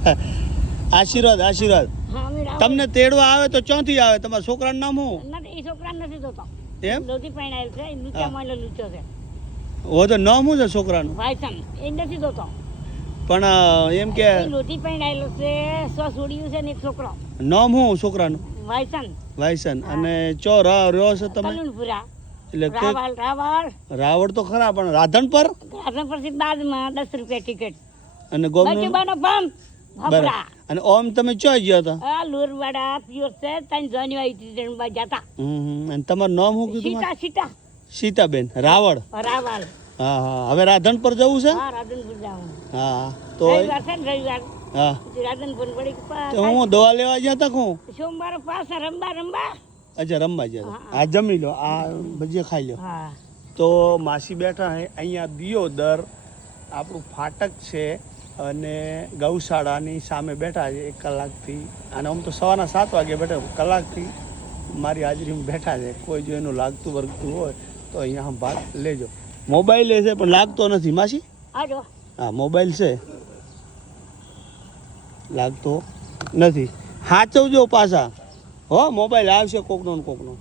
આશીર્વાદ આશીર્વાદ હા અમે રાવણ તમને તેડવા આવે તો ચોથી આવે તમારા છોકરાનું નામ શું નથી એ છોકરા નથી જોતો એમ લોધી પૈણાયેલ છે નીચે માયલો લૂચો છે ઓ તો નામ શું છે છોકરાનું વાયસન એ નથી જોતો પણ એમ કે એ લોધી પૈણાયેલો છે સો છોડ્યું છે ને એક છોકરો નામ શું છોકરાનું વાયસન વાયસન અને ચો રહ્યો છો તમે કલુનપુરા એટલે રાવળ રાવળ તો ખરા પણ રાધણ પર રાધન પરથી બાદમાં 10 રૂપિયા ટિકિટ અને ગોમનો બનો પંપ બરાબર અને ઓમ તમે ચો ગયા હતા આ લોરવાડા પ્યોર છે તન જાન્યુઆરી ટ્રેન માં જતા અને તમારું નામ શું કીધું સીતા સીતા સીતાબેન રાવળ રાવળ હા હા હવે રાધણ પર જવું છે હા રાધનપુર જાઉં હા તો રવિવાર છે ને રવિવાર હા રાધનપુર પડી તો હું દવા લેવા ગયા હતા હું સોમવારે પાછા રંબા અચ્છા રમવા ગયા આ જમી લો આ ભજીયા ખાઈ લો હા તો માસી બેઠા હે અહીંયા દિયોદર આપણું ફાટક છે અને ગૌશાળાની સામે બેઠા છે 1 કલાકથી અને આમ તો સવારના 7 વાગે બેઠા કલાકથી મારી હાજરીમાં બેઠા છે કોઈ જો એનું લાગતું વર્ગતું હોય તો અહીંયા ભાગ લેજો મોબાઈલ છે પણ લાગતો નથી માસી આજો હા મોબાઈલ છે લાગતો નથી સાચવજો પાછા હો મોબાઈલ આવશે કોકનો ને કોકનો